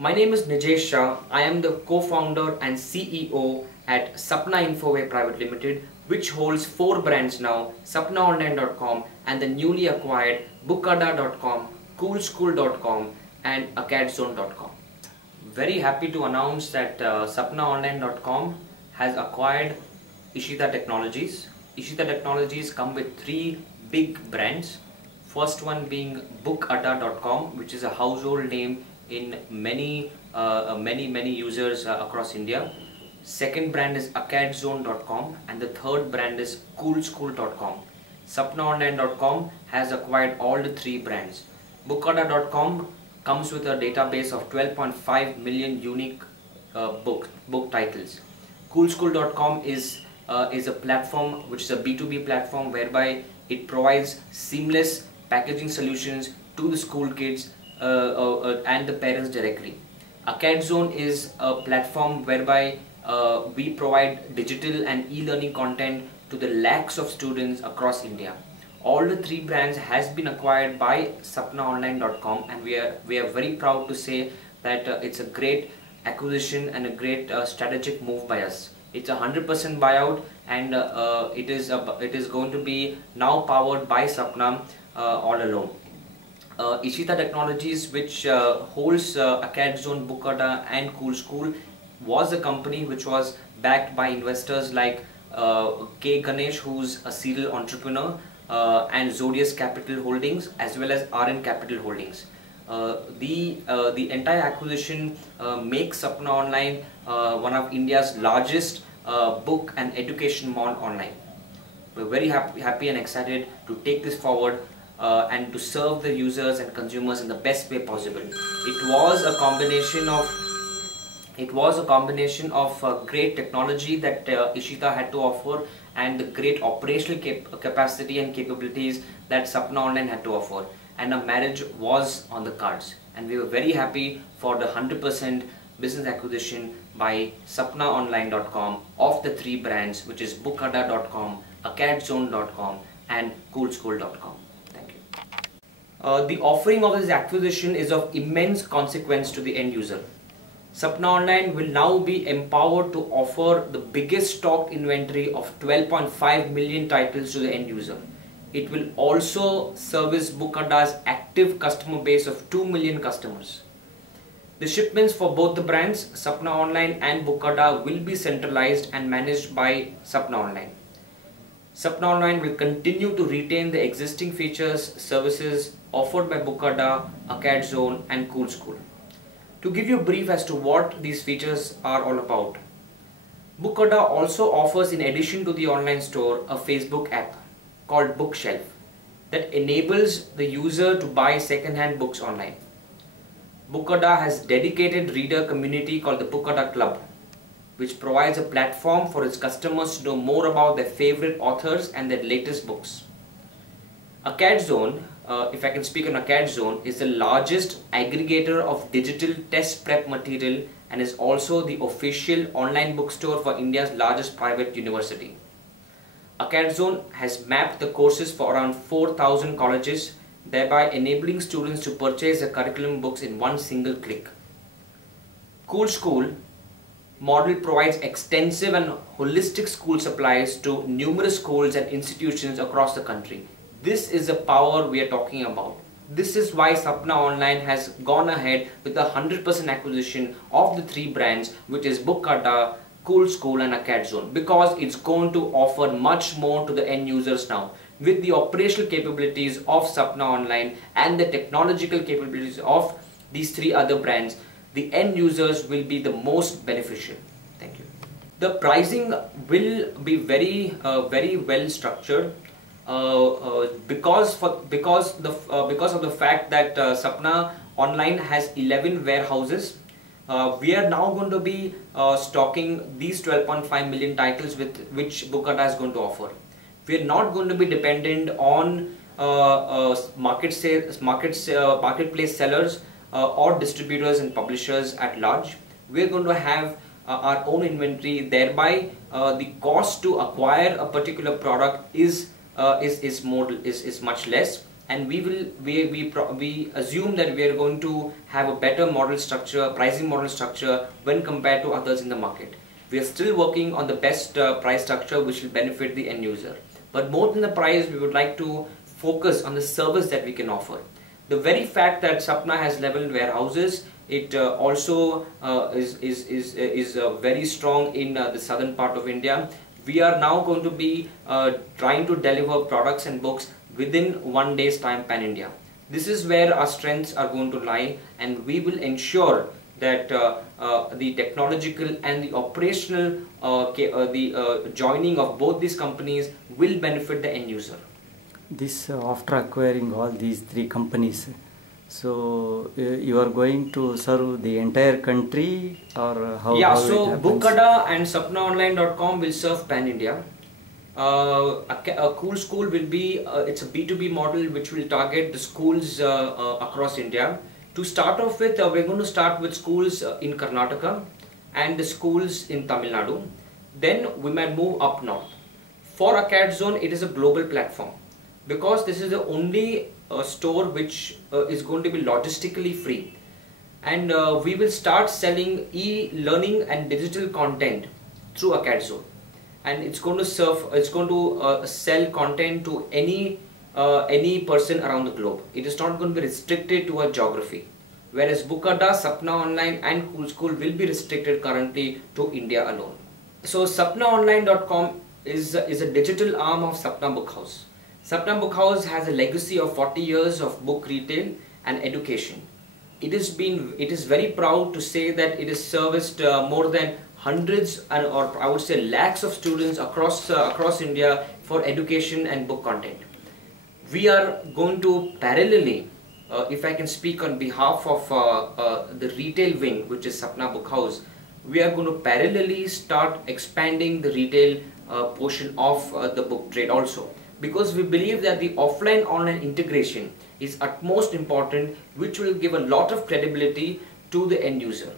My name is Nijesh Shah. I am the co-founder and CEO at Sapna Infoware Private Limited, which holds 4 brands now: sapnaonline.com and the newly acquired bookadda.com, coolschool.com and acadzone.com. Very happy to announce that sapnaonline.com has acquired Ishita Technologies. Ishita Technologies come with 3 big brands. First one being bookadda.com, which is a household name in many users across India. Second brand is acadzone.com and the third brand is coolschool.com. sapnaonline.com has acquired all the 3 brands. bookadda.com comes with a database of 12.5 million unique book titles. coolschool.com is a platform which is a B2B platform whereby it provides seamless packaging solutions to the school kids and the parents directly. Acadzone is a platform whereby we provide digital and e-learning content to the lakhs of students across India. All the 3 brands has been acquired by sapnaonline.com, and we are very proud to say that it's a great acquisition and a great strategic move by us. It's a 100% buyout, and it is going to be now powered by Sapna all alone. Ishita Technologies, which holds Acadzone, Bookadda and Coolschool, was a company which was backed by investors like K. Ganesh, who's a serial entrepreneur, and Zodius Capital Holdings, as well as RN Capital Holdings. The entire acquisition makes Sapna Online one of India's largest book and education mall online. We're very happy and excited to take this forward and to serve the users and consumers in the best way possible. It was a combination of great technology that Ishita had to offer and the great operational capacity and capabilities that Sapna Online had to offer, and a marriage was on the cards, and we were very happy for the 100% business acquisition by sapnaonline.com of the 3 brands, which is bookadda.com, acadzone.com and coolschool.com. Thank you. The offering of this acquisition is of immense consequence to the end user. Sapna Online will now be empowered to offer the biggest stock inventory of 12.5 million titles to the end user. It will also service Bookadda's active customer base of 2 million customers. The shipments for both the brands, Sapna Online and Bookadda, will be centralized and managed by Sapna Online. Sapna Online will continue to retain the existing features, services offered by Bookadda, Acadzone and Coolschool. To give you a brief as to what these features are all about, Bookadda also offers, in addition to the online store, a Facebook app called Bookshelf that enables the user to buy second-hand books online. Bookadda has dedicated reader community called the Bookadda Club, which provides a platform for its customers to know more about their favorite authors and their latest books. Acadzone, if I can speak on Acadzone, is the largest aggregator of digital test prep material and is also the official online bookstore for India's largest private university. Acadzone has mapped the courses for around 4,000 colleges, thereby enabling students to purchase their curriculum books in one single click. Coolschool model provides extensive and holistic school supplies to numerous schools and institutions across the country. This is the power we are talking about. This is why Sapna Online has gone ahead with the 100% acquisition of the 3 brands, which is Bookadda, Coolschool and Acadzone, because it's going to offer much more to the end users now. With the operational capabilities of Sapna Online and the technological capabilities of these 3 other brands, the end users will be the most beneficial. Thank you. The pricing will be very well structured. Because of the fact that Sapna Online has 11 warehouses, we are now going to be stocking these 12.5 million titles with which Bookadda is going to offer. We are not going to be dependent on marketplace sellers or distributors and publishers at large. We are going to have our own inventory, thereby the cost to acquire a particular product is much less, and we assume that we are going to have a better model structure, pricing model structure when compared to others in the market. We are still working on the best price structure which will benefit the end user. But more than the price, we would like to focus on the service that we can offer. The very fact that Sapna has level warehouses, it also is very strong in the southern part of India. We are now going to be trying to deliver products and books within 1 day's time pan-India. This is where our strengths are going to lie, and we will ensure that the technological and the operational joining of both these companies will benefit the end user. This after acquiring all these three companies, so you are going to serve the entire country, or how? Yeah, how so Bookada and SapnaOnline.com will serve pan India. A Cool School will be it's a B2B model which will target the schools across India. To start off with, we're going to start with schools in Karnataka and the schools in Tamil Nadu. Then we might move up north. For AcadZone, it is a global platform because this is the only store which is going to be logistically free. And we will start selling e-learning and digital content through AcadZone. And it's going to sell content to any person around the globe. It is not going to be restricted to a geography. Whereas Bookada, Sapna Online and Cool School will be restricted currently to India alone. So SapnaOnline.com is a digital arm of Sapna Book House. Sapna Book House has a legacy of 40 years of book retail and education. It is very proud to say that it has serviced more than hundreds or I would say lakhs of students across India for education and book content. We are going to parallelly, if I can speak on behalf of the retail wing, which is Sapna Book House, we are going to parallelly start expanding the retail portion of the book trade also, because we believe that the offline-online integration is utmost important, which will give a lot of credibility to the end user.